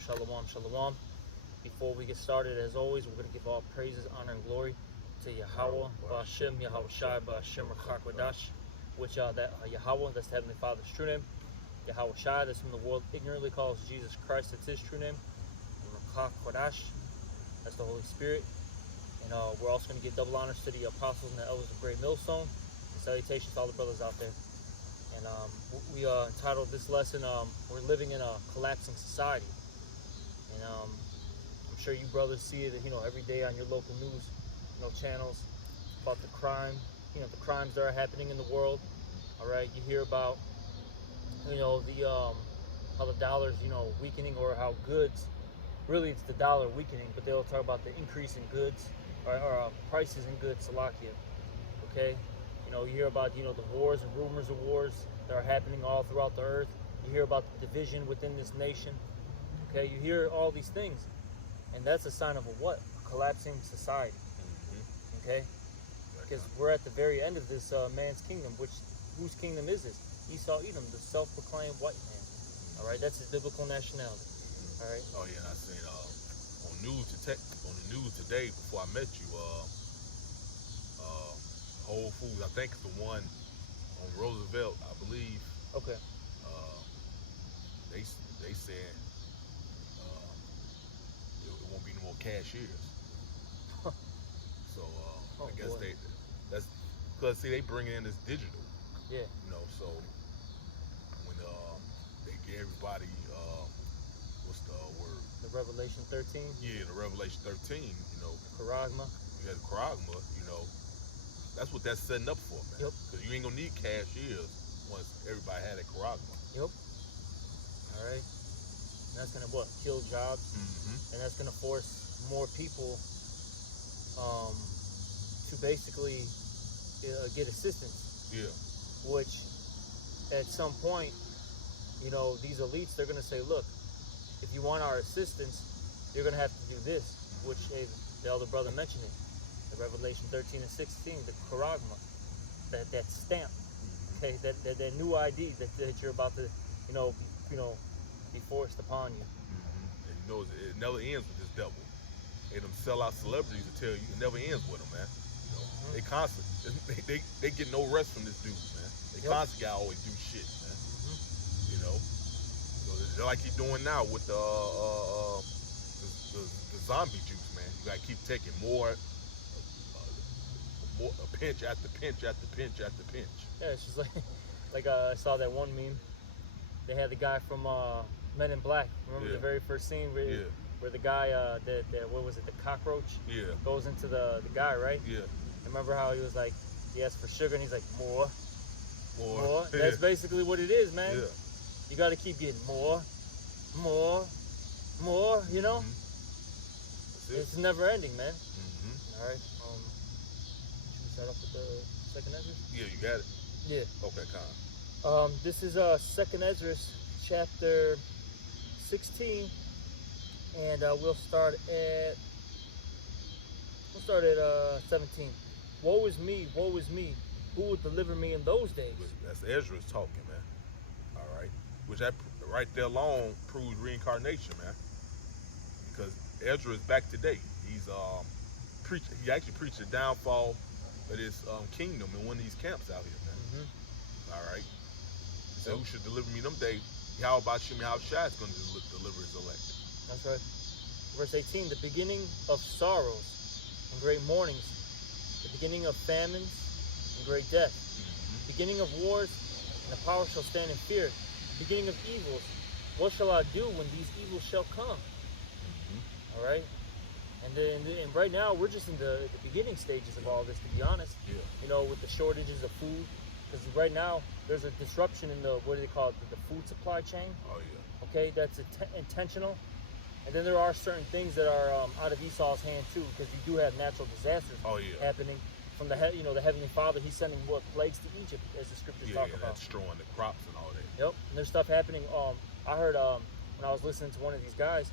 Shalom, shalom. Before we get started, as always, we're going to give all praises, honor, and glory to Yahweh, Ba'ashem, Yahweh Shai, Ba'ashem, Rakakwadash, which that Yahweh, that's the Heavenly Father's true name. Yahweh Shai, that's whom the world ignorantly calls Jesus Christ, that's his true name. And Rakakwadash, that's the Holy Spirit. And we're also going to give double honors to the apostles and the elders of Great Millstone. And salutations to all the brothers out there. And we entitled this lesson, We're Living in a Collapsing Society. And I'm sure you brothers see it, every day on your local news, channels about the crime, the crimes that are happening in the world. All right, you hear about, the how the dollar's, weakening, or how goods, really it's the dollar weakening, but they'll talk about the increase in goods or prices in goods, Salakia. Okay, you hear about, the wars and rumors of wars that are happening all throughout the earth. You hear about the division within this nation. Okay, you hear all these things, and that's a sign of a what? A collapsing society. Okay, because we're at the very end of this man's kingdom. Whose kingdom is this? Esau Edom, the self-proclaimed white man. All right, that's his biblical nationality. All right. Oh yeah, I seen on the news today before I met you. Whole Foods, I think it's the one on Roosevelt, I believe. Okay. They said it won't be no more cashiers. So I guess boy. that's because they bring in this digital. Yeah. So when they give everybody what's the word? The Revelation 13. Yeah, the Revelation 13. Charagma. You got the charagma. That's what that's setting up for, man. Yep. Because you ain't gonna need cashiers once everybody had a charagma. Yep. All right. And that's gonna kill jobs, and that's gonna force more people to basically get assistance. Yeah. Which, at some point, these elites, they're gonna say, look, if you want our assistance, you're gonna have to do this, which the elder brother mentioned it. The Revelation 13 and 16, the charagma, that stamp, okay, that new ID that you're about to, be forced upon you. And it never ends with this devil. And them sellout celebrities will tell you it never ends with them, man. They constantly, they get no rest from this dude, man. They constantly gotta always do shit, man. So they're like he's doing now with the zombie juice, man. You gotta keep taking more, a pinch after pinch after pinch after pinch. Yeah, it's just like I saw that one meme. They had the guy from Men in Black. Remember the very first scene where the guy, what was it, the cockroach? Yeah. Goes into the guy, right? Yeah. Remember how he was like, he asked for sugar, and he's like, more. More. That's basically what it is, man. Yeah. You got to keep getting more. It's never ending, man. All right. Should we start off with the second Ezra? Yeah, you got it. Yeah. Okay, Con. This is second Ezra, chapter 16, and we'll start at 17. Woe is me, who will deliver me in those days? That's Ezra's talking, man. All right. Which that right there alone proves reincarnation, man. Because Ezra is back today. He's he actually preached the downfall of this kingdom in one of these camps out here, man. All right. He said, who should deliver me them days? How about Shem Yahushua is going to deliver his elect? That's right. Verse 18, the beginning of sorrows and great mournings, the beginning of famines and great death, beginning of wars, and the power shall stand in fear, beginning of evils. What shall I do when these evils shall come? All right. And right now we're just in the beginning stages of all this, to be honest. Yeah. With the shortages of food, because right now there's a disruption in the, what do they call it, the food supply chain. Oh yeah. Okay, that's intentional. And then there are certain things that are out of Esau's hand too, because you do have natural disasters happening from the the Heavenly Father. He's sending plagues to Egypt, as the scriptures talk about. That's destroying the crops and all that. Yep, and there's stuff happening. I heard when I was listening to one of these guys,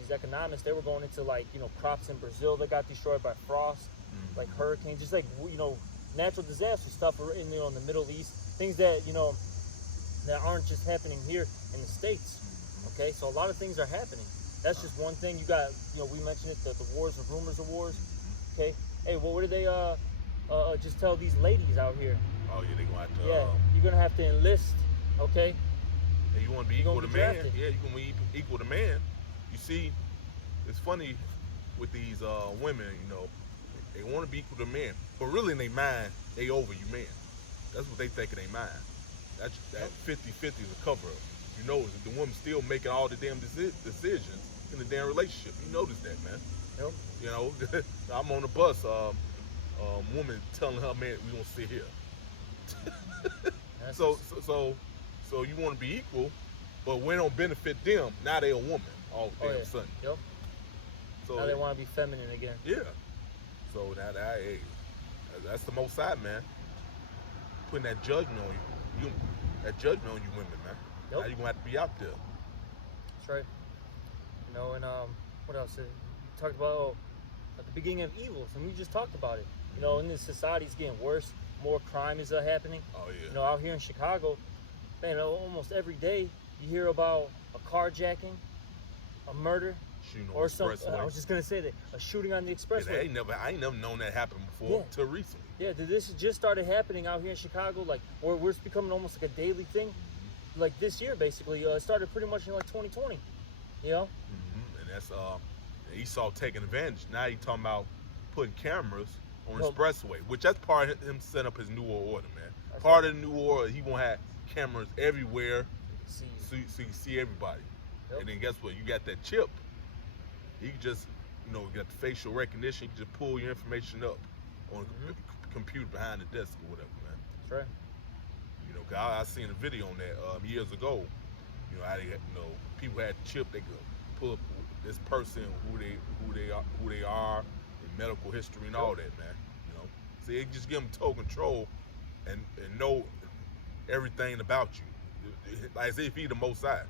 these economists, they were going into crops in Brazil that got destroyed by frost, like hurricanes, just natural disaster stuff in the Middle East, things that that aren't just happening here in the States. Okay, so a lot of things are happening. That's just one thing. You got, we mentioned it, the wars, the rumors of wars. Okay, hey, well, what do they just tell these ladies out here? Oh yeah, they gonna have to. Yeah, you're gonna have to enlist. Okay. And you want to be You're equal gonna to be man. drafted. Yeah, you can be equal to man. You see, it's funny with these women. They want to be equal to men, but really in their mind, they over you man. That's what they think in their mind. That 50-50 is a cover up. You know, the woman's still making all the damn decisions in the damn relationship. You notice that, man. Yep. You know, I'm on the bus. Woman telling her man, we gonna sit here. So you want to be equal, but when it don't benefit them, now they a woman all damn sudden. Yep. So now they want to be feminine again. Yeah. So hey, that's the most side, man. Putting that judgment on you, that judgment on you women, man. Yep. Now you gonna have to be out there. That's right. And what else? We talked about at the beginning of evils, and we just talked about it. In this society, it's getting worse. More crime is happening. Oh yeah. Out here in Chicago, man, almost every day you hear about a carjacking, a murder, shooting on or the something. expressway. I was just gonna say that a shooting on the expressway. Yeah, I ain't never known that happen before till recently. Yeah, this just started happening out here in Chicago. Like, where it's becoming almost like a daily thing. Like this year, basically, it started pretty much in like 2020. And that's Esau taking advantage. Now he talking about putting cameras on the expressway, which that's part of him setting up his New World Order, man. Part of the New World Order, he gonna have cameras everywhere, so you can see everybody. Yep. And then guess what? You got that chip. You can just, you got the facial recognition. You can just pull your information up on the computer behind the desk or whatever, man. That's right. Cause I seen a video on that years ago. How they, people had chip. They could pull up this person, who they are, their medical history and all that, man. So they just give them total control and know everything about you. Like as if he the Most High.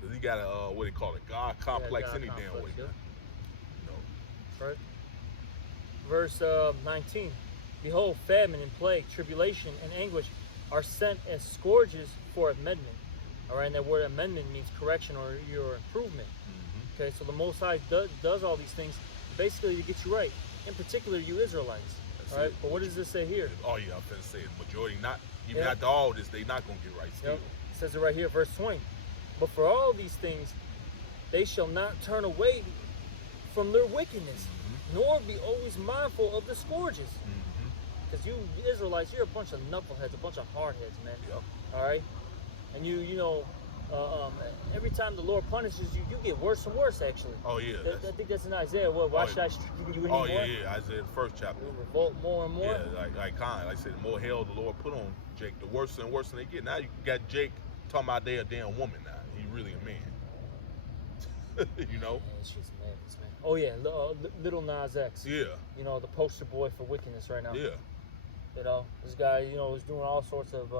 Cause he got a what they call it, God complex God any complex, damn way, yep. man. That's right. Verse 19. Behold, famine and plague, tribulation and anguish are sent as scourges for amendment. All right, and that word amendment means correction or your improvement. Okay, so the Most High does all these things basically to get you right. In particular, you Israelites. All right, but what does this say here? Oh yeah, I'm finna say the majority not even after all this, they not gonna get right still. Yep. It says it right here, verse 20. But for all these things, they shall not turn away from their wickedness, nor be always mindful of the scourges. Because you Israelites, you're a bunch of knuckleheads, a bunch of hardheads, man. Yep. All right? And every time the Lord punishes you, you get worse and worse, actually. Oh, yeah. I think that's in Isaiah. Why should I strengthen you anymore? Oh, yeah. Isaiah, the first chapter. You revolt more and more. Yeah, like I said, the more hell the Lord put on Jake, the worse and worse they get. Now you got Jake talking about they a damn woman now. He really a man. Man, it's just madness, man. Oh, yeah, Little Nas X. Yeah. The poster boy for wickedness right now. Yeah. This guy, is doing all sorts of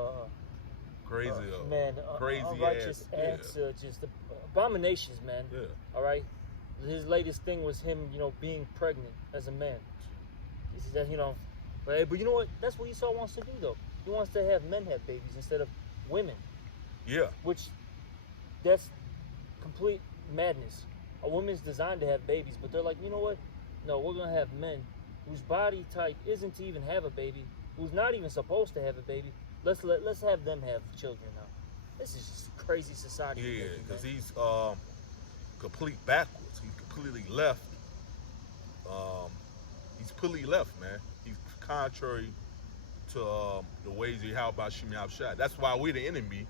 crazy, crazy unrighteous acts, just abominations, man. Yeah. All right. His latest thing was him, being pregnant as a man. He said, but you know what? That's what Esau wants to do, though. He wants to have men have babies instead of women. Yeah. Which, that's complete madness. A woman's designed to have babies, but they're like, you know what? No, we're gonna have men whose body type isn't to even have a baby, who's not even supposed to have a baby. Let's have them have children now. This is just crazy society. Yeah, because he's complete backwards. He's completely left. He's completely left, man. He's contrary to the ways of Yahweh Shem Shai. That's why we're the enemy,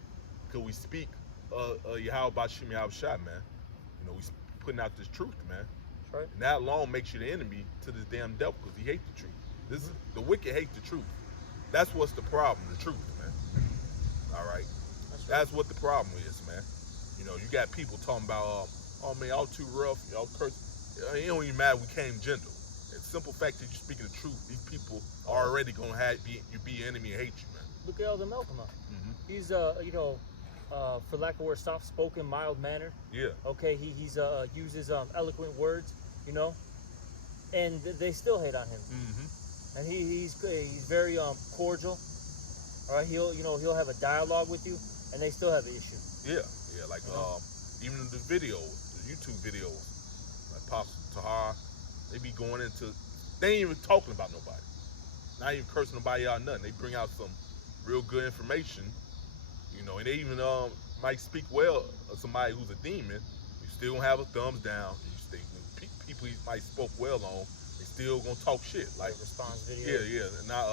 because we speak Yahweh Shem Shai, man. We putting out this truth, man. That's right. And that alone makes you the enemy to this damn devil, because he hates the truth. The wicked hate the truth. That's what's the problem, the truth, man. All right? That's what the problem is, man. You got people talking about, oh man, y'all too rough, y'all curse. It don't even matter, we came gentle. It's simple fact that you're speaking the truth. These people are already going to be your enemy and hate you, man. Look at Elder Malcolm. He's, for lack of a word, soft-spoken, mild-mannered. Yeah. Okay, he uses eloquent words, and they still hate on him. And he's very cordial. All right, he'll have a dialogue with you, and they still have an issue. Yeah, like even the videos, the YouTube videos, like Pops Tahar, they be going into, they ain't even talking about nobody. Not even cursing nobody out, nothing. They bring out some real good information, you know, and they even might speak well of somebody who's a demon. You still gonna have a thumbs down. You stay, people he might spoke well on, they still gonna talk shit. Like response video. yeah. Not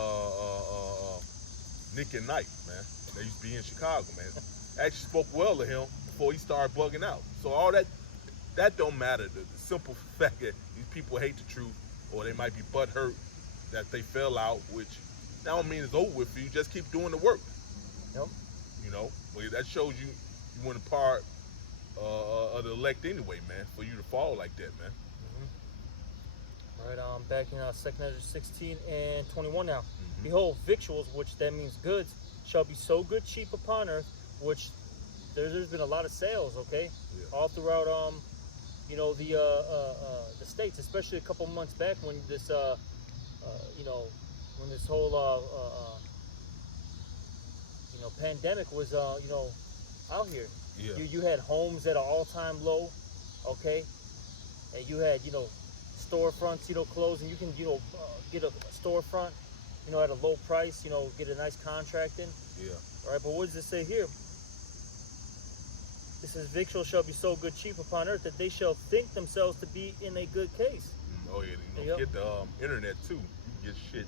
Nick and Knight, man. They used to be in Chicago, man. Actually spoke well of him before he started bugging out. So all that don't matter. The simple fact that these people hate the truth, or they might be butthurt that they fell out, which that don't mean it's over with for you. Just keep doing the work. Yep. You know, but that shows you weren't a part of the elect anyway, man. For you to fall like that, man. Right, back in 2nd Ezra 16 and 21 now. Mm-hmm. Behold, victuals, which that means goods, shall be so good cheap upon earth, which there's been a lot of sales, okay? Yeah. All throughout, you know, the states, especially a couple months back when this, you know, when this whole, you know, pandemic was, you know, out here. Yeah. You had homes at an all-time low, okay? And you had, you know, storefronts, you know, closed, and you can, you know, get a storefront, you know, at a low price, you know, get a nice contract in. Yeah. All right, but what does it say here? It says, victuals shall be so good cheap upon earth that they shall think themselves to be in a good case. Oh yeah, you know, Yep. get the internet too. You get shit,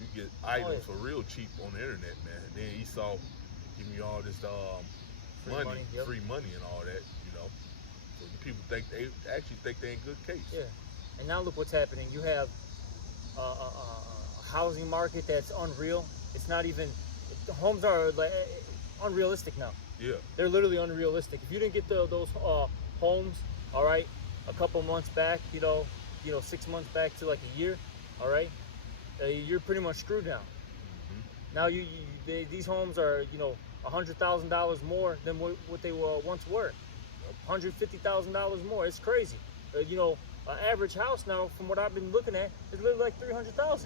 you get items for real cheap on the internet, man. And then Esau giving you all this Free money, yep. free money and all that, you know. So the people think they actually think they're in good case. Yeah, and now look what's happening. You have a housing market that's unreal. It's not even, the homes are like unrealistic now. Yeah. They're literally unrealistic. If you didn't get those homes, all right, a couple months back, you know, 6 months back to like a year, all right, you're pretty much screwed now. Mm-hmm. Now these homes are, you know, $100,000 more than what they once were. $150,000 more. It's crazy. You know, an average house now, from what I've been looking at, is literally like $300,000. Mm-hmm.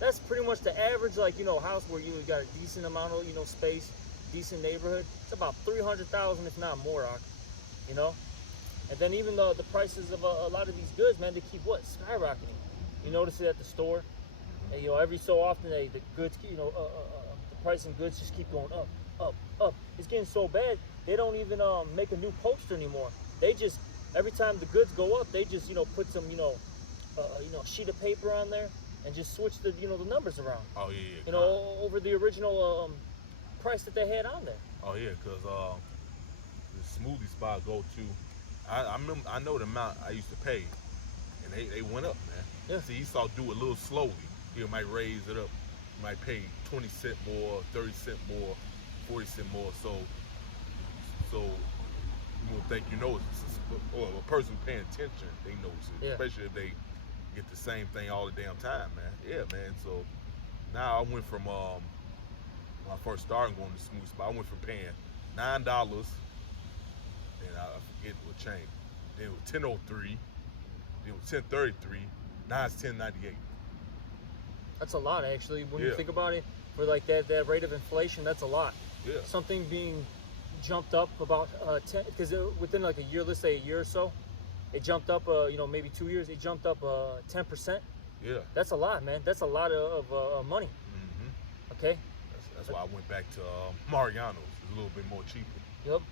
That's pretty much the average, like, you know, house where you got a decent amount of, you know, space, decent neighborhood. It's about $300,000, if not more, you know. And then even the prices of a lot of these goods, man, they keep what, skyrocketing. You notice it at the store, and, you know, every so often the goods, you know, the price of goods just keep going up. It's getting so bad they don't even make a new poster anymore. They just, every time the goods go up, they just, you know, put some, you know, sheet of paper on there and just switch the, you know, the numbers around. Oh yeah. You know, over the original price that they had on there. Oh yeah, cause the smoothie spot I go to, I remember, I know the amount I used to pay, and they went up, man. Yeah. See, Esau do it a little slowly. He might raise it up. He might pay 20 cents more, 30 cents more, 40 cents more. So you won't think you know it. Or a person paying attention, they notice it. Yeah. Especially if they get the same thing all the damn time, man. Yeah, man. So now I went from when I first started going to smoothie spot, I went from paying $9, and I forget what changed. Then it was $10.03, then it was $10.33. Now it's $10.98. That's a lot, actually. When Yeah. you think about it, for like that rate of inflation, that's a lot. Yeah. Something being jumped up about 10, because within like a year, let's say a year or so, it jumped up, you know, maybe 2 years, it jumped up 10%. Yeah. That's a lot, man. That's a lot of money. Mm-hmm. Okay. That's why I went back to Mariano's. It's a little bit more cheaper. Yep.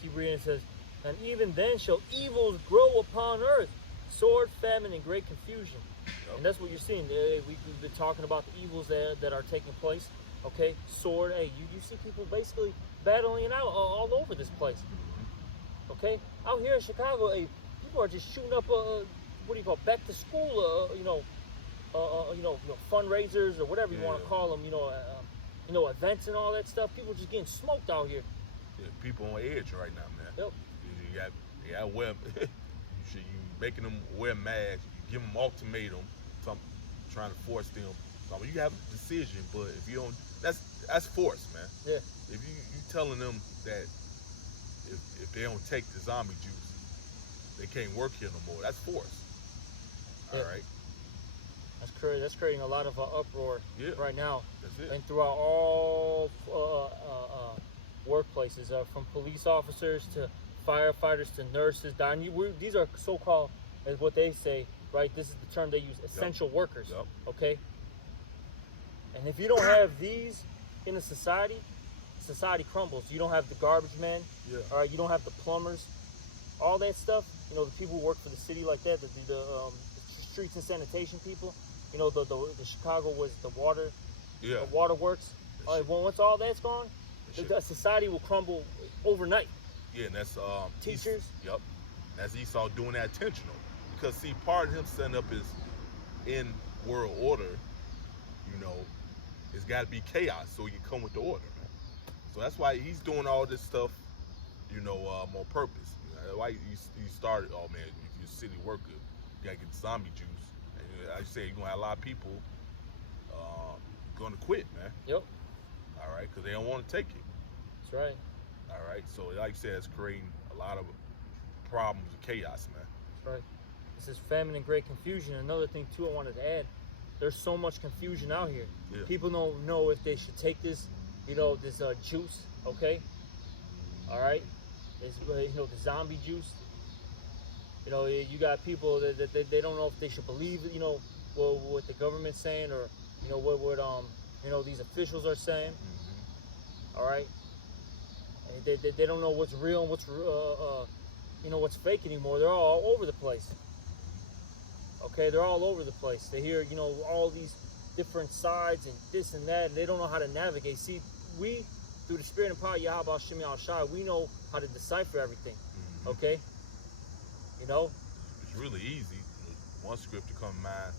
Keep reading. It says, and even then shall evils grow upon earth, sword, famine, and great confusion. Yep. And that's what you're seeing. We've been talking about the evils that are taking place. Okay, sword. Hey, you see people basically battling it out all over this place. Mm-hmm. Okay, out here in Chicago, hey, people are just shooting up. What do you call back to school? You know, fundraisers or whatever you want to call them. You know, events and all that stuff. People just getting smoked out here. Yeah, people on edge right now, man. Yep. You got wear. You making them wear masks. You give them ultimatum. Trying to force them. So you have a decision, but if you don't, that's force, man. Yeah. If you telling them that if they don't take the zombie juice, they can't work here no more. That's force. Yeah. All right. That's creating a lot of uproar right now, That's it. and throughout all workplaces. places, from police officers to firefighters to nurses. Don, these are so-called, as what they say, right? This is the term they use, essential workers. Yep. Okay. And if you don't have these in a society, society crumbles. You don't have the garbage men. Yeah. All right. You don't have the plumbers. All that stuff. You know, the people who work for the city like that, the streets and sanitation people. You know, the Chicago was the water. Yeah. The waterworks. All right, well, once all that's gone, the society will crumble overnight. Yeah, and that's Teachers. Yep. That's Esau doing that intentional. Because see, part of him setting up his in world order, you know, it's got to be chaos so he can come with the order, man. So that's why he's doing all this stuff, you know, on purpose. You know, why you started? Oh man, if you're a city worker, you gotta get the zombie juice. And like you say, you're gonna have a lot of people gonna quit, man. Yep. All right, because they don't want to take it. That's right. All right, so like you said, it's creating a lot of problems and chaos, man. That's right. This is famine and great confusion. Another thing too, I wanted to add. There's so much confusion out here. Yeah. People don't know if they should take this, you know, this juice. Okay. All right. It's, you know, the zombie juice. You know, you got people that they don't know if they should believe, you know, what the government's saying, or you know what you know, these officials are saying. Mm-hmm. All right. And they don't know what's real and what's you know, what's fake anymore. They're all over the place. Okay, they're all over the place. They hear, you know, all these different sides and this and that, and they don't know how to navigate. See, we, through the spirit and power of Yahweh Shem Shai, we know how to decipher everything. Mm-hmm. Okay? You know? It's really easy. One scripture come to mind,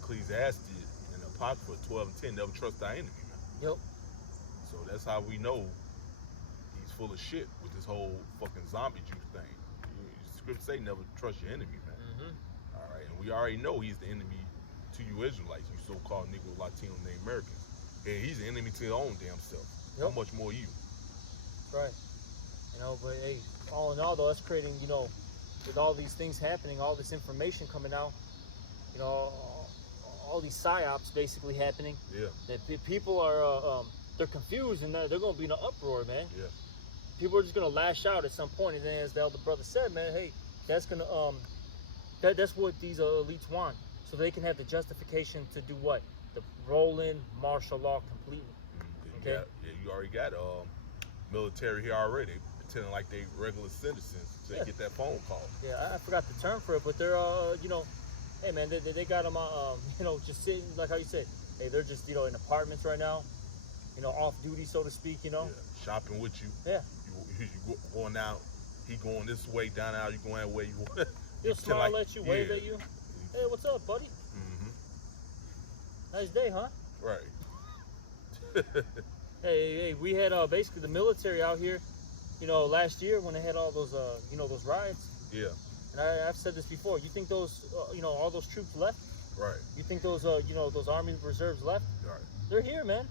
Ecclesiastes and Apocrypha 12 and 10, never trust thy enemy, man. Yep. So that's how we know he's full of shit with this whole fucking zombie juice thing. Scripture say never trust your enemy, man. Mm-hmm. All right, and we already know he's the enemy to you Israelites, you so-called Negro, Latino, Native Americans. And he's the enemy to your own damn self. Yep. How much more you? That's right. You know, but hey, all in all, though, that's creating, you know, with all these things happening, all this information coming out, you know, all these psyops basically happening. Yeah. That people are, they're confused and they're going to be in an uproar, man. Yeah. People are just going to lash out at some point, and then as the elder brother said, man, hey, that's going to, that's what these elites want, so they can have the justification to do what? The roll in martial law completely. Mm-hmm. Okay. Yeah, you already got military here already, pretending like they regular citizens, so they get that phone call. Yeah, I forgot the term for it, but they're, you know, hey man, they got them, you know, just sitting, like how you said, hey, they're just, you know, in apartments right now, you know, off duty, so to speak, you know. Yeah. Shopping with you. Yeah. You going out, he going this way, down out, you going that way. You He'll smile at you, wave at you. Hey, what's up, buddy? Mm-hmm. Nice day, huh? Right. Hey, we had basically the military out here, you know, last year when they had all those, you know, those riots. Yeah. And I've said this before. You think those, you know, all those troops left? Right. You think those, you know, those Army reserves left? Right. They're here, man.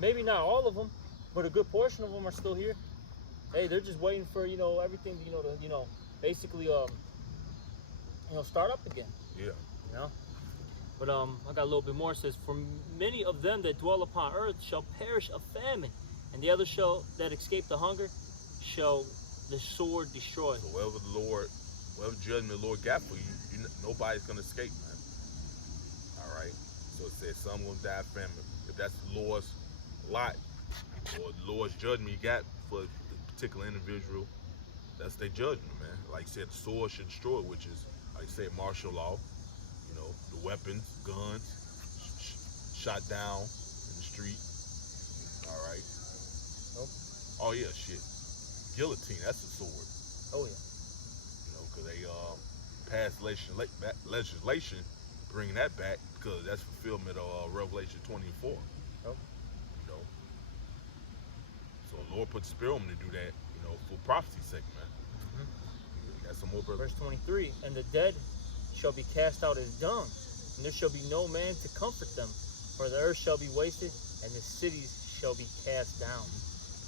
Maybe not all of them, but a good portion of them are still here. Hey, they're just waiting for, you know, everything, you know, to, you know, basically, you know, start up again. Yeah. You know. But I got a little bit more. It says, for many of them that dwell upon earth shall perish of famine, and the others shall that escape the hunger shall the sword destroy. So whatever judgment the Lord got for you, nobody's gonna escape, man. All right. So it says some gonna die of famine. If that's the Lord's lot or the Lord's judgment he got for the particular individual, that's their judgment, man. Like I said, the sword should destroy it, which is, like I said, martial law. You know, the weapons, guns, shot down in the street. All right. Nope. Oh yeah, shit. Guillotine, that's a sword. Oh yeah. You know, because they passed legislation bringing that back, because that's fulfillment of Revelation 24. Nope. You know. So the Lord put the spirit on me to do that, you know, for prophecy's sake, man. You got some more, brother? Verse 23, and the dead shall be cast out as dung, and there shall be no man to comfort them, for the earth shall be wasted, and the cities shall be cast down.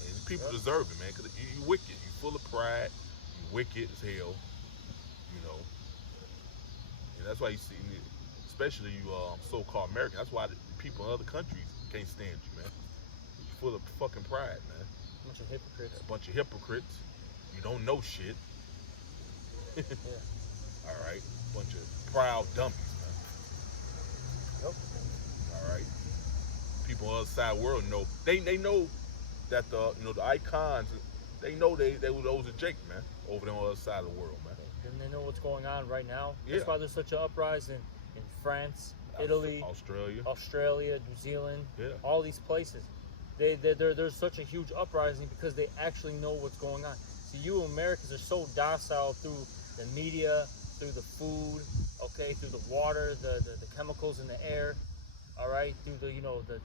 And people deserve it, man, because you wicked. You full of pride. You wicked as hell. You know. And that's why you see, especially you so-called American, that's why the people in other countries can't stand you, man. You're full of fucking pride, man. Bunch of hypocrites. A bunch of hypocrites. You don't know shit. Yeah. All right. Bunch of proud dummies, man. Yep. All right. People on the other side of the world know. They know that the icons. They know they were those are Jake, man. Over there on the other side of the world, man. And they know what's going on right now. Yeah. That's why there's such an uprising in France, Italy, Australia, New Zealand, Yeah. all these places. There's such a huge uprising because they actually know what's going on. See, you Americans are so docile through the media, through the food, okay, through the water, the chemicals in the air, all right, through the the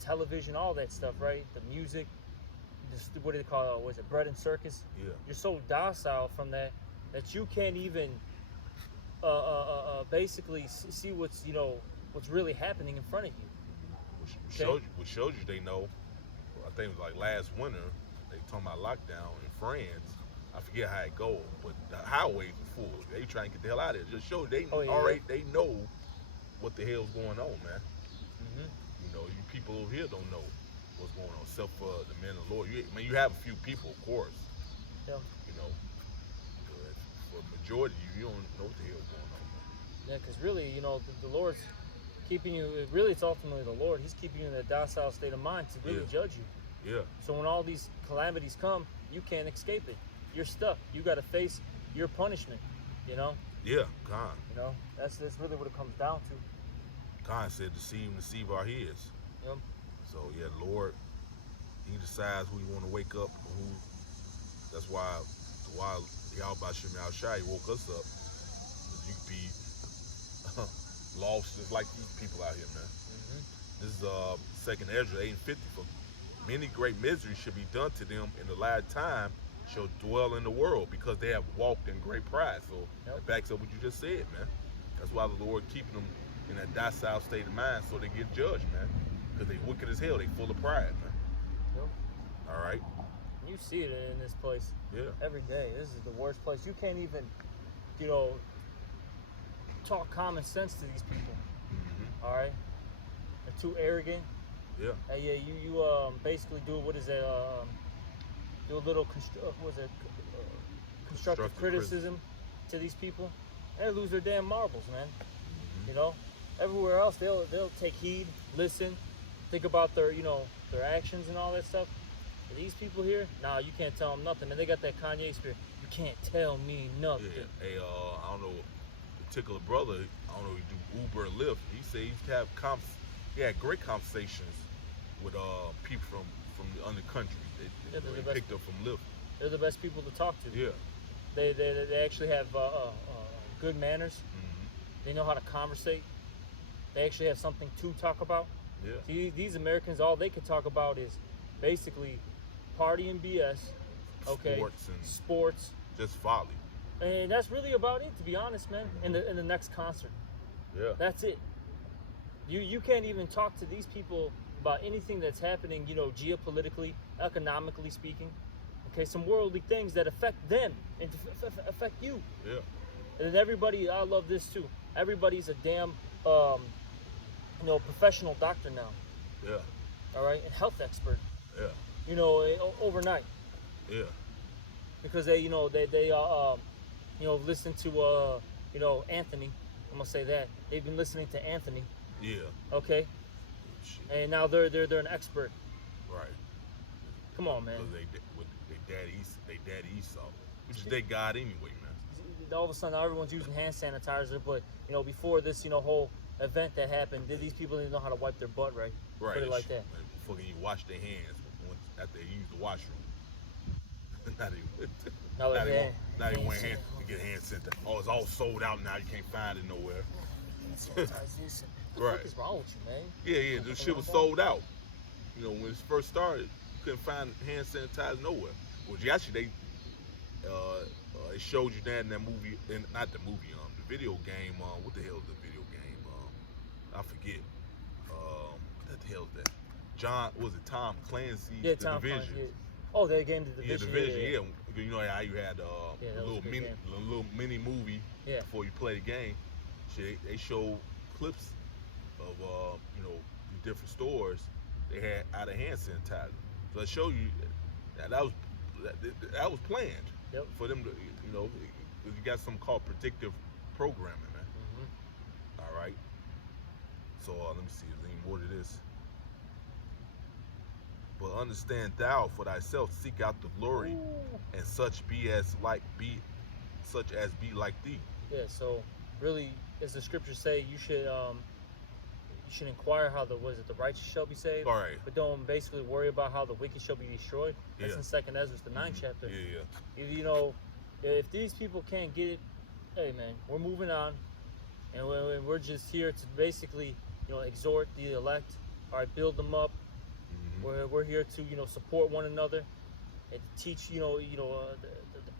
television, all that stuff, right? The music, what do they call it? Was it bread and circus? Yeah. You're so docile from that you can't even basically see what's really happening in front of you. Which shows you they know. I think it was like last winter. They talking about lockdown in France. I forget how it goes, but the highways are full. They trying to get the hell out of there. Just show they already they know what the hell's going on, man. Mm-hmm. You know, you people over here don't know what's going on, except for the men of the Lord. You have a few people, of course. Yeah. You know, but for the majority of you don't know what the hell's going on. Yeah, because really, the Lord's keeping you. Really, it's ultimately the Lord. He's keeping you in a docile state of mind to really judge you. Yeah. So when all these calamities come, you can't escape it. You're stuck. You got to face your punishment. Yeah, Khan. That's really what it comes down to. Khan said, deceive our heads. Yep. So yeah, Lord, He decides who you want to wake up, who. That's why Yahweh Shem Yahushai woke us up. You could be lost just like these people out here, man. Mm-hmm. This is Second Ezra 8:50. For many great miseries should be done to them in the latter time shall dwell in the world because they have walked in great pride. So it backs up what you just said, man. That's why the Lord keeping them in that docile state of mind so they get judged, man. Because they wicked as hell. They full of pride, man. Yep. All right. You see it in this place. Yeah. Every day. This is the worst place. You can't even, talk common sense to these people. Mm-hmm. All right. They're too arrogant. Yeah. Yeah. You basically do what is it? Do a little constructive criticism to these people. They lose their damn marbles, man. Mm-hmm. Everywhere else they'll take heed, listen, think about their their actions and all that stuff. But these people here, nah, you can't tell them nothing, man. They got that Kanye spirit. You can't tell me nothing. Yeah. Hey, I don't know, particular brother. I don't know. He do Uber, or Lyft. He said he had great conversations with people from the other country. They picked up from Lyft. They're the best people to talk to. Yeah. They actually have good manners. Mm-hmm. They know how to conversate. They actually have something to talk about. Yeah. See, these Americans, all they can talk about is basically party and BS. Okay. Sports. Just folly. And that's really about it, to be honest, man. In the next concert. Yeah. That's it. You can't even talk to these people about anything that's happening, geopolitically, economically speaking. Okay, some worldly things that affect them and affect you. Yeah. And then everybody, I love this too. Everybody's a damn, professional doctor now. Yeah. All right, and health expert. Yeah. Overnight. Yeah. Because they listen to Anthony. I'm gonna say that they've been listening to Anthony. Yeah. Okay. Shit. And now they're an expert. Right. Come on, man. Because they daddy Esau, which is their God anyway, man. All of a sudden, everyone's using hand sanitizer, but before this, whole event that happened, these people didn't know how to wipe their butt right. Right. Put it like that. Fucking you wash their hands after they use the washroom. not even wearing hands to get hand sanitizer. Oh, it's all sold out now. You can't find it nowhere. What the Right. fuck is wrong with you, man? Yeah. This shit was sold out. When it first started, you couldn't find hand sanitizer nowhere. Well, actually, it showed you that in that movie, not the movie, the video game. What the hell is the video game? I forget. What the hell is that? Tom Clancy's The Tom Division. Clancy, yeah. Oh, that game, The Yeah, Division. Division. Yeah. You know how you had that a was a good game. little mini movie before you play the game. Shit, they showed clips of in different stores. They had out of hand sanitizer. So I show you that was planned Yep. for them to, you know, you got something called predictive programming, man. Mm-hmm. All right. So let me see if there's any more to this. But understand thou for thyself, seek out the glory, and such be such as be like thee. Yeah. So really, as the scriptures say, you should inquire how the righteous shall be saved. All right. But don't basically worry about how the wicked shall be destroyed. That's Yeah. in Second Ezra, the 9th chapter. Yeah, yeah. You know, if these people can't get it, hey man, we're moving on, and we're just here to basically, exhort the elect. All right, build them up. We're here to support one another and teach the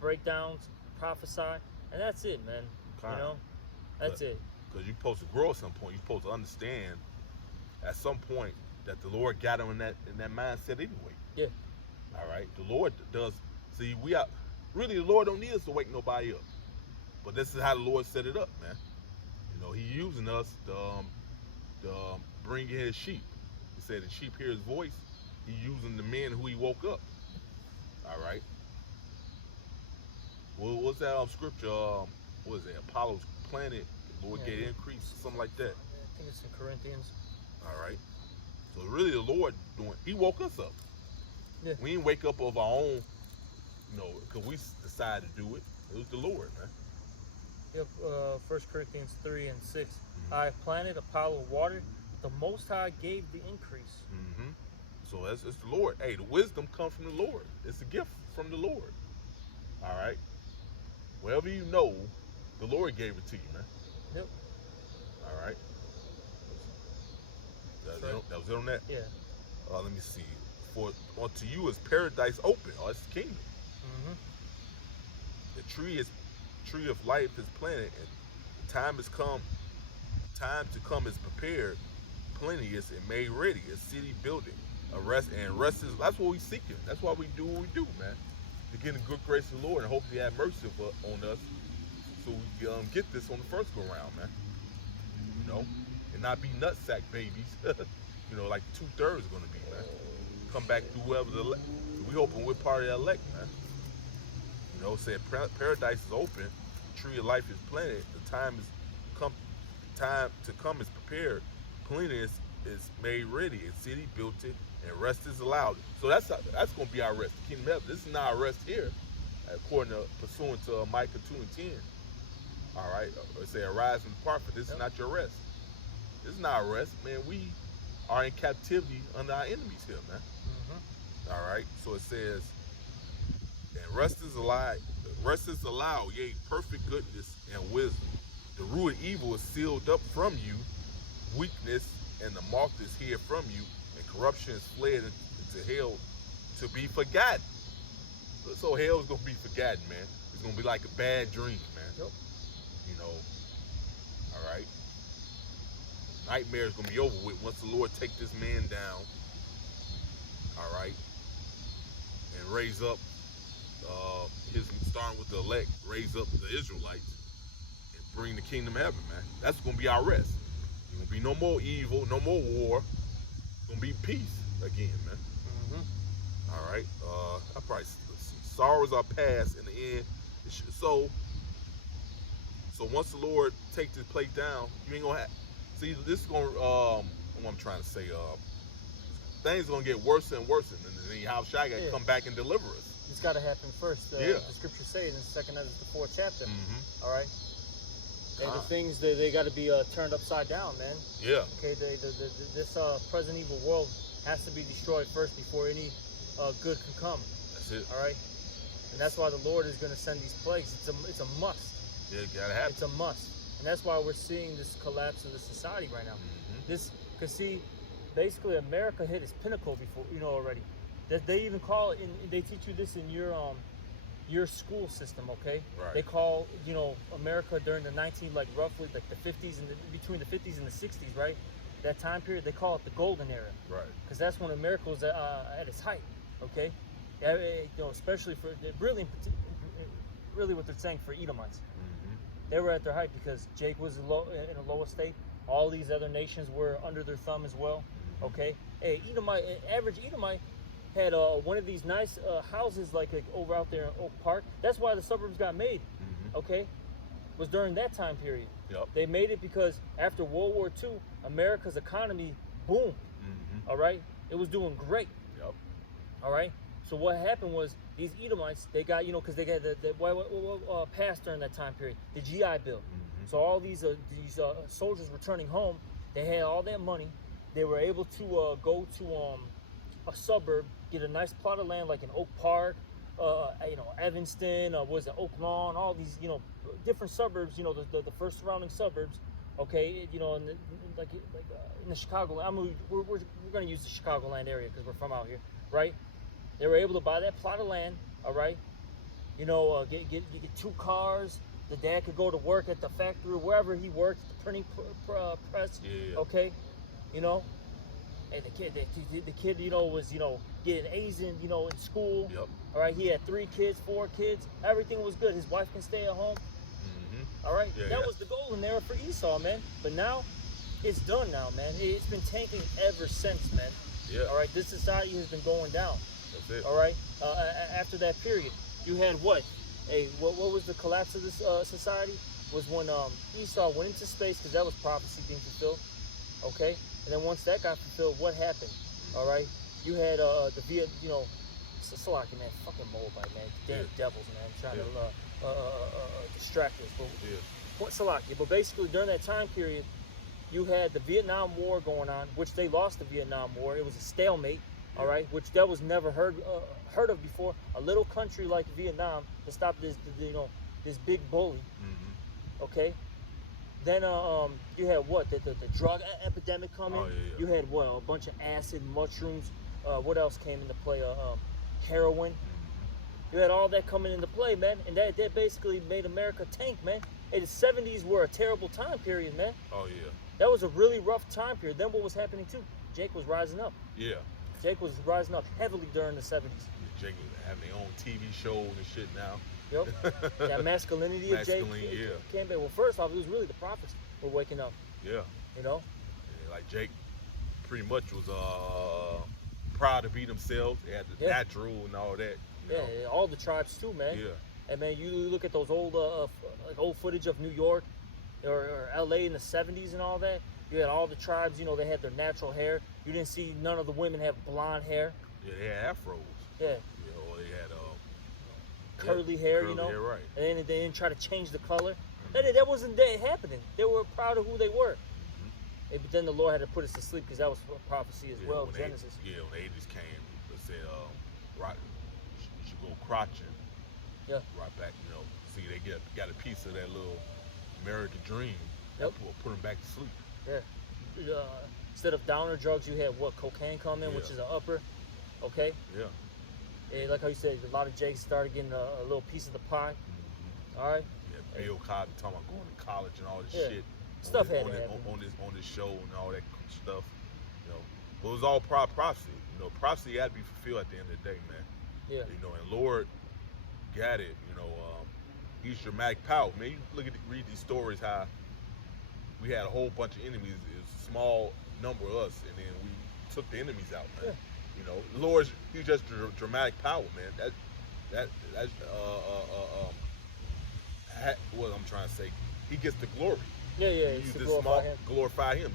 breakdowns, prophesy, and that's it, man. That's it. Because you're supposed to grow at some point. You're supposed to understand at some point that the Lord got them in that mindset anyway. Yeah. All right. The Lord does. See, the Lord don't need us to wake nobody up. But this is how the Lord set it up, man. He using us to bring in his sheep. He said the sheep hear his voice. He using the men who he woke up. All right. Well, what's that scripture? What is it? Apollo's planet, the Lord get increase, something like that. I think it's in Corinthians. All right. So really, the Lord he woke us up. Yeah. We didn't wake up of our own, because we decided to do it. It was the Lord, man. Yep. 1 Corinthians 3 and 6. I planted, Apollo watered, the Most High gave the increase. Mm-hmm. So it's the Lord. Hey, the wisdom comes from the Lord. It's a gift from the Lord. All right. Wherever you know, the Lord gave it to you, man. Yep. All right. That was it on that? Yeah. Let me see. For unto you is paradise open. Oh, it's the kingdom. Mm-hmm. The tree of life is planted, and the time has come. Time to come is prepared, plenteous and made ready. A city building, rest is. That's what we seeking. That's why we do what we do, man. To get in the good grace of the Lord and hopefully have mercy on us, so we get this on the first go round, man. And not be nutsack babies. Like 2/3 going to be, man. Come back to whoever we hoping we're part of the elect, man. Said paradise is open, the tree of life is planted, the time to come is prepared, plenteous is made ready, a city built it, and rest is allowed. So that's going to be our rest. The kingdom of heaven. This is not our rest here, according to pursuant to Micah 2 and 10. All right, it say arise and depart, for this is not your rest. This is not our rest, man. We are in captivity under our enemies here, man. Mm-hmm. All right, so it says, and rest is allowed, yea, perfect goodness and wisdom. The root of evil is sealed up from you, weakness and the moth is hid from you, and corruption is fled into hell to be forgotten. So hell is going to be forgotten, man. It's going to be like a bad dream, man. Yep. All right. Nightmare is going to be over with once the Lord take this man down. All right. And raise up starting with the elect, raise up the Israelites and bring the kingdom of heaven, man. That's going to be our rest. There's going to be no more evil, no more war. It's going to be peace again, man. Mm-hmm. All right. I probably, let's see. Sorrows are past in the end. So once the Lord takes this place down, you ain't going to have, see, this is going to, what I'm trying to say, things are going to get worse and worse, and then how Shai got to come back and deliver us. It's got to happen first. The scriptures say it in 2 Ezra, the 4th chapter. Mm-hmm. All right. And the things they got to be turned upside down, man. Yeah. Okay. This present evil world has to be destroyed first before any good can come. That's it. All right. And that's why the Lord is going to send these plagues. It's a must. Yeah, it gotta happen. It's a must. And that's why we're seeing this collapse of the society right now. Mm-hmm. Because see, basically America hit its pinnacle before, already. That they even call it, they teach you this in your school system, okay? Right. They call, America during the roughly the 50s and between the 50s and the 60s, right? That time period, they call it the golden era. Right. Because that's when America was at its height, okay? Especially for, really what they're saying for Edomites. Mm-hmm. They were at their height because Jake was in a lower state. All these other nations were under their thumb as well. Okay, average Edomite, had one of these nice houses like over out there in Oak Park. That's why the suburbs got made. Okay, was during that time period. Yep. They made it because after World War II, America's economy boomed. All right, it was doing great. Yep. All right. So what happened was these Edomites, they got, because they got what passed during that time period, the GI Bill. So all these soldiers returning home, they had all that money. They were able to go to a suburb, get a nice plot of land like in Oak Park, Evanston, Oak Lawn, all these, different suburbs, the first surrounding suburbs. Okay, in the Chicagoland. We're going to use the Chicagoland area because we're from out here, right? They were able to buy that plot of land, all right? Get 2 cars. The dad could go to work at the factory, wherever he worked, the printing press. Yeah. Okay, and the kid, was getting A's in school. Yep. All right, he had 3 kids, 4 kids. Everything was good. His wife can stay at home. All right, that was the golden era for Esau, man. But now, it's done now, man. It's been tanking ever since, man. Yeah. All right, this society has been going down. That's it. All right, after that period, you had what? What was the collapse of this society? Was when Esau went into space, because that was prophecy being fulfilled. Okay, and then once that got fulfilled, what happened? All right, you had the Salaki, man, fucking Moabite, man, damn devils, man, trying to distract us. But Salaki, but basically during that time period, you had the Vietnam War going on, which they lost the Vietnam War. It was a stalemate. All right, which that was never heard of before. A little country like Vietnam to stop this big bully. Okay, then you had what the drug epidemic coming. You had what, a bunch of acid, mushrooms. What else came into play? Heroin. You had all that coming into play, man, and that basically made America tank, man. And the 70s were a terrible time period, man. Oh yeah. That was a really rough time period. Then what was happening too? Jake was rising up. Yeah. Jake was rising up heavily during the 70s. Jake was having their own TV show and shit now. Yep. That masculinity of Jake came back. Well, first off, it was really the prophets were waking up. Yeah. You know? Yeah, like Jake pretty much was proud to be themselves. They had the natural and all that. You know? All the tribes too, man. Yeah. And man, you look at those old footage of New York or LA in the 70s and all that. You had all the tribes, they had their natural hair. You didn't see none of the women have blonde hair. Yeah, they had afros. Yeah. Or they had curly hair, curly hair, right. And then they didn't try to change the color. That wasn't happening. They were proud of who they were. But then the Lord had to put us to sleep because that was prophecy as well, Genesis. When the 80s came, they said, right, you should go crotching. Yeah. Right back, see, they got a piece of that little American dream. Yep. Put them back to sleep. Yeah. Instead of downer drugs, you had what? Cocaine come in, which is an upper. Okay? Yeah. And like how you said, a lot of Jakes started getting a little piece of the pie. All right? Yeah, Bill Cosby talking about going to college and all this shit. Stuff on this show and all that stuff. But it was all prophecy. Prophecy had to be fulfilled at the end of the day, man. Yeah. And Lord got it. He's dramatic power. Man, you read these stories how we had a whole bunch of enemies. It was a small number of us, and then we took the enemies out, man. Yeah. Lord, he's just dramatic power, man. That's what I'm trying to say. He gets the glory. Yeah. Use this glorify him.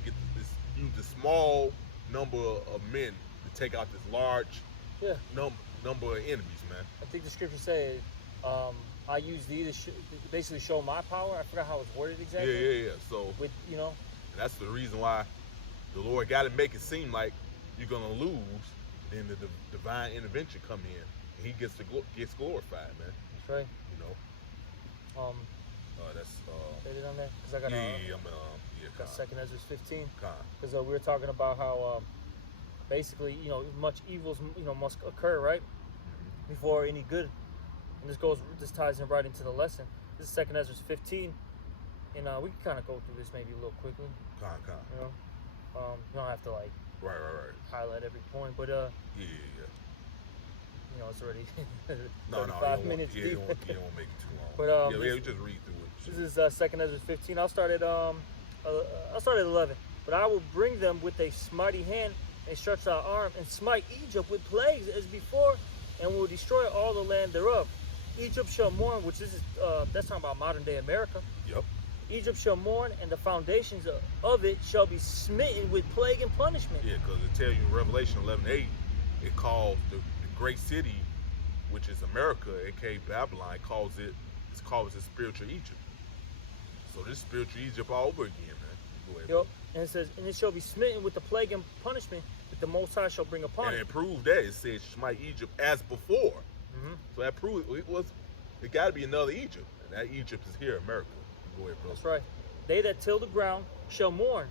Use the small number of men to take out this large number of enemies, man. I think the scripture says, I use thee to basically show my power. I forgot how it's worded exactly. Yeah. So with that's the reason why the Lord got to make it seem like you're gonna lose. Then the divine intervention come in, and He gets glorified, man. That's right. That's say it on there because I got got 2nd Ezra 15. Because we were talking about how basically much evils must occur right before any good. And this ties in right into the lesson. This is 2nd Ezra 15, and we can kind of go through this maybe a little quickly. You don't have to like highlight every point, but it's already 35 minutes deep. You don't want to make it too long. But we just read through it. This is 2nd Ezra 15. I'll start at 11. But I will bring them with a mighty hand and stretch our arm and smite Egypt with plagues as before, and will destroy all the land thereof. Egypt shall mourn, which is that's talking about modern day America. Yep. Egypt shall mourn, and the foundations of it shall be smitten with plague and punishment. Yeah, because it tells you in Revelation 11:8, it calls the great city, which is America, aka Babylon, it's called a spiritual Egypt. So this spiritual Egypt all over again, man. Go ahead. Yep. And it says, and it shall be smitten with the plague and punishment that the Most High shall bring upon And it. it proved that it said smite Egypt as before. So that proved it got to be another Egypt. And that Egypt is here, America. Go ahead, bro. That's right. They that till the ground shall mourn,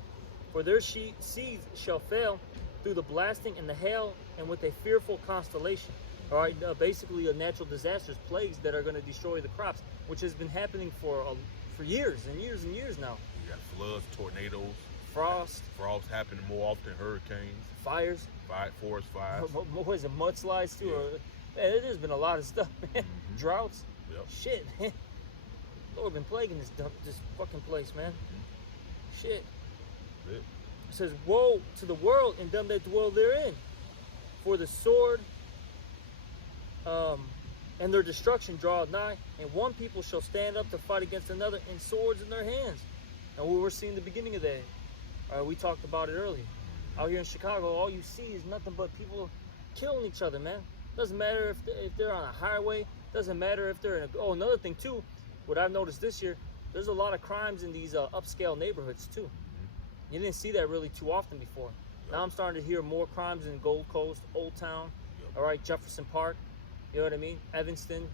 for their seeds shall fail through the blasting and the hail, and with a fearful constellation. All right, basically, natural disasters, plagues that are going to destroy the crops, which has been happening for years and years and years now. You got floods, tornadoes, Frost, frosts happening more often, hurricanes, fires, forest fires. what is it, mudslides too? Yeah. Man, there's been a lot of stuff, man. Droughts. Yep. Shit, man. Lord been plaguing this fucking place, man. Shit. Yeah. It says, woe to the world and them that dwell therein, for the sword and their destruction draweth nigh, and one people shall stand up to fight against another, and swords in their hands. And we were seeing the beginning of that. We talked about it earlier. Out here in Chicago, all you see is nothing but people killing each other, man. Doesn't matter if they're on a highway. Doesn't matter if they're in a... Oh, another thing, too, what I've noticed this year, there's a lot of crimes in these upscale neighborhoods, too. You didn't see that really too often before. Now I'm starting to hear more crimes in Gold Coast, Old Town, all right, Jefferson Park, you know what I mean? Evanston,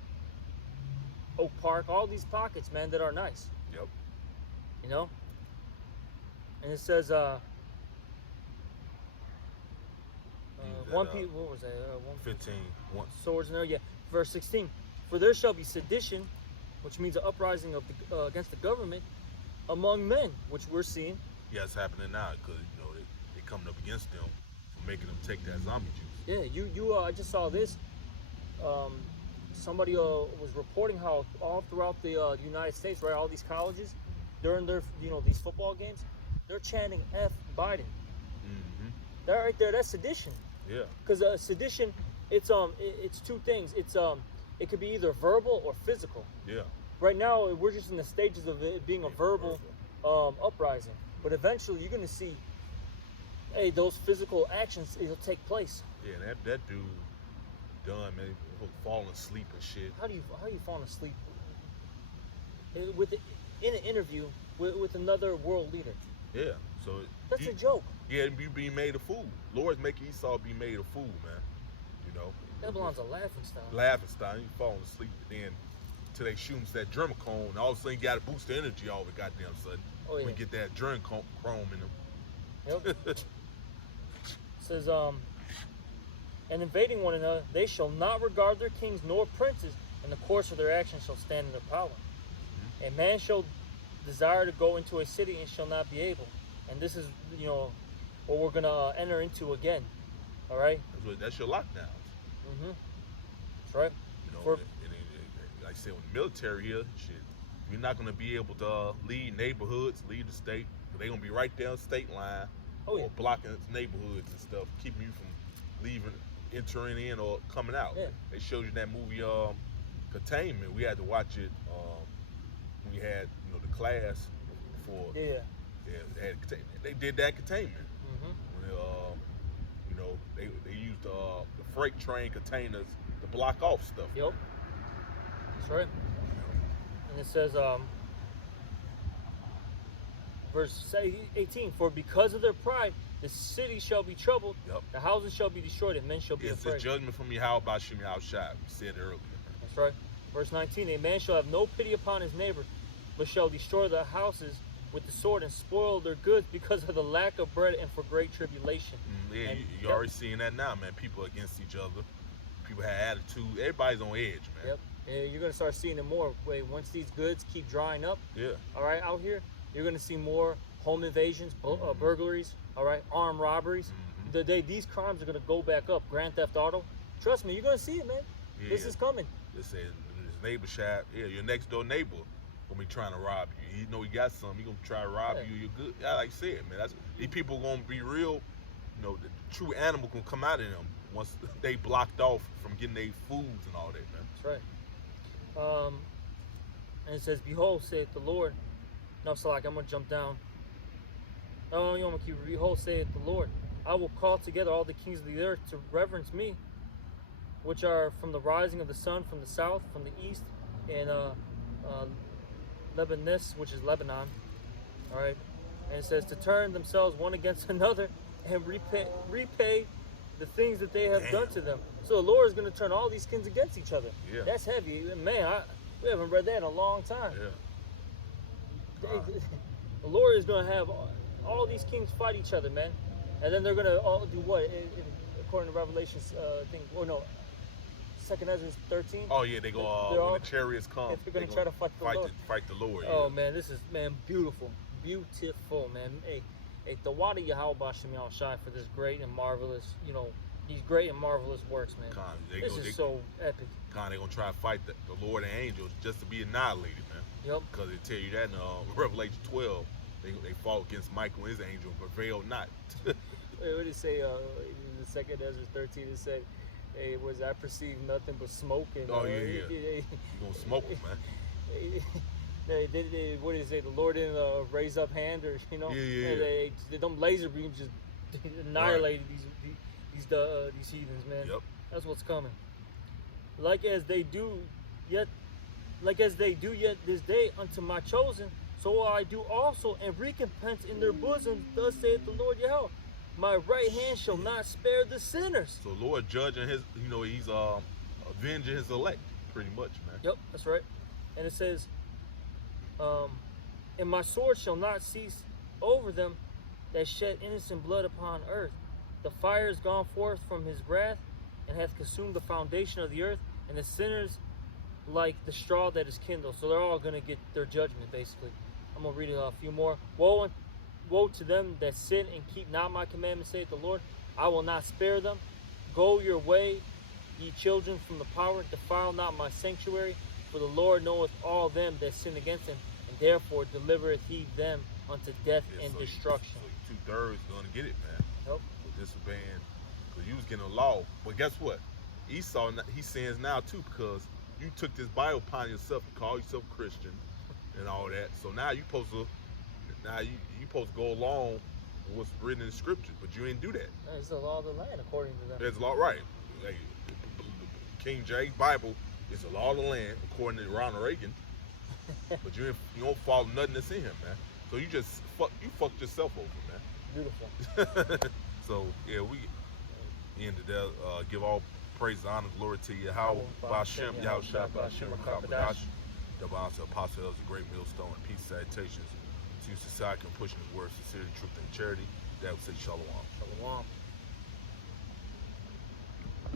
Oak Park, all these pockets, man, that are nice. Yep. You know? And it says, what was that? 15. Swords in there, yeah. Verse 16. For there shall be sedition, which means an uprising of against the government among men, which we're seeing. Yeah, it's happening now because they coming up against them for making them take that zombie juice. Yeah, I just saw this. Somebody was reporting how all throughout the United States, right, all these colleges, during their these football games, they're chanting F Biden. That right there, that's sedition. Yeah. Because sedition, it's two things. It could be either verbal or physical. Yeah. Right now, we're just in the stages of it being a verbal uprising. But eventually, you're gonna see, hey, those physical actions, it'll take place. Yeah, that dude done, man. He was falling asleep and shit. How do you fall asleep in an interview with another world leader? Yeah. So that's a joke. Yeah, you being made a fool. Lord's making Esau be made a fool, man. You know. That belongs a laughing style. Laughing style. You falling asleep, and then till they shooting that Adrenochrome, and all of a sudden you got to boost the energy all the goddamn sudden. Oh yeah. We get that Adrenochrome in them. Yep. Says and invading one another, they shall not regard their kings nor princes, and the course of their actions shall stand in their power. A man shall desire to go into a city and shall not be able. And this is, what we're gonna enter into again. All right. That's your lockdown. That's right. Like I said, with the military here, shit, you're not gonna be able to leave neighborhoods, leave the state. They're gonna be right down the state line, or blocking neighborhoods and stuff, keeping you from leaving, entering in, or coming out. Yeah. They showed you that movie, Containment. We had to watch it. We had, the class for. Yeah. Yeah, they did that containment. When they used the freight train containers to block off stuff. Yep. That's right. And it says, verse 18, for because of their pride, the city shall be troubled, the houses shall be destroyed, and men shall be afraid. It's a judgment from Yahweh Bashim Yahushua, we said earlier. That's right. Verse 19, a man shall have no pity upon his neighbor, but shall destroy the houses with the sword and spoil their goods because of the lack of bread and for great tribulation. Yeah, you're already seeing that now, man. People against each other. People have attitude. Everybody's on edge, man. Yep. And you're going to start seeing it more. Once these goods keep drying up, all right, out here, you're going to see more home invasions, burglaries, all right, armed robberies. These crimes are going to go back up. Grand Theft Auto. Trust me, you're going to see it, man. Yeah. This is coming. This neighbor shop, your next door neighbor gonna be trying to rob you. You know you got something, he gonna try to rob you. You're good. Like I said, man, these people gonna be real the true animal can come out of them once they blocked off from getting their foods and all that, man. That's right. And it says, "Behold, saith the Lord." No, so like I'm gonna jump down. Oh, you want me to keep? "Behold, saith the Lord, I will call together all the kings of the earth to reverence me, which are from the rising of the sun, from the south, from the east, and Lebanese, which is Lebanon." All right, and it says to turn themselves one against another and repay the things that they have done to them. So the Lord is going to turn all these kings against each other. Yeah. That's heavy, man. We haven't read that in a long time. Yeah. The Lord is going to have all these kings fight each other, man, and then they're going to all do what? According to Revelation, I think. Oh no, 2nd Ezra 13. Oh yeah, they go when the chariots come. They're going to try to fight the Lord. Fight the Lord. Oh yeah. man, this is beautiful, man. Hey, the Wada Yahweh Bashem Yahushai for this great and marvelous, these great and marvelous works, man. This is so epic. They're gonna try to fight the Lord and angels just to be annihilated, man. Yep. Because they tell you that in Revelation 12, they fought against Michael and his angel, but prevailed not. What did it say? In the 2nd Ezra 13, it said, "Hey, I perceive nothing but smoke." And, Oh yeah. You gonna smoke them, man. What did it say? The Lord didn't raise up hand, or Yeah. Them laser beams just annihilated these heathens, man. Yep. That's what's coming. Like as they do yet this day unto my chosen, so will I do also, and recompense in their bosom. Thus saith the Lord Yahweh, my right hand shall not spare the sinners. So Lord judging his, he's avenging his elect, pretty much, man. Yep, that's right. And it says, and my sword shall not cease over them that shed innocent blood upon earth. The fire is gone forth from his wrath, and hath consumed the foundation of the earth, and the sinners like the straw that is kindled. So they're all going to get their judgment, basically. I'm going to read a few more. Woe to them that sin and keep not my commandments, saith the Lord. I will not spare them. Go your way, ye children, from the power. Defile not my sanctuary. For the Lord knoweth all them that sin against him, and therefore delivereth he them unto death and destruction. So 2/3 going to get it, man. Yep. For disobeying, because you was getting a law. But guess what? Esau, he sins now too, because you took this Bible upon yourself and call yourself Christian and all that. So now you supposed to go along with what's written in the scriptures, but you didn't do that. It's the law of the land, according to them. There's a law, right? Like, King James Bible is the law of the land, according to Ronald Reagan. But you don't follow nothing that's in him, man. So you just fucked yourself over, man. Beautiful. So yeah, we ended that. Give all praise, honor, glory to Yahweh, Bashem, Yahushua, Bashem, Rakabadash. Devon to Apostle is a great millstone and peace salutations to society and pushing his word, sincerity, truth, and charity. That would say shalom. Shalom.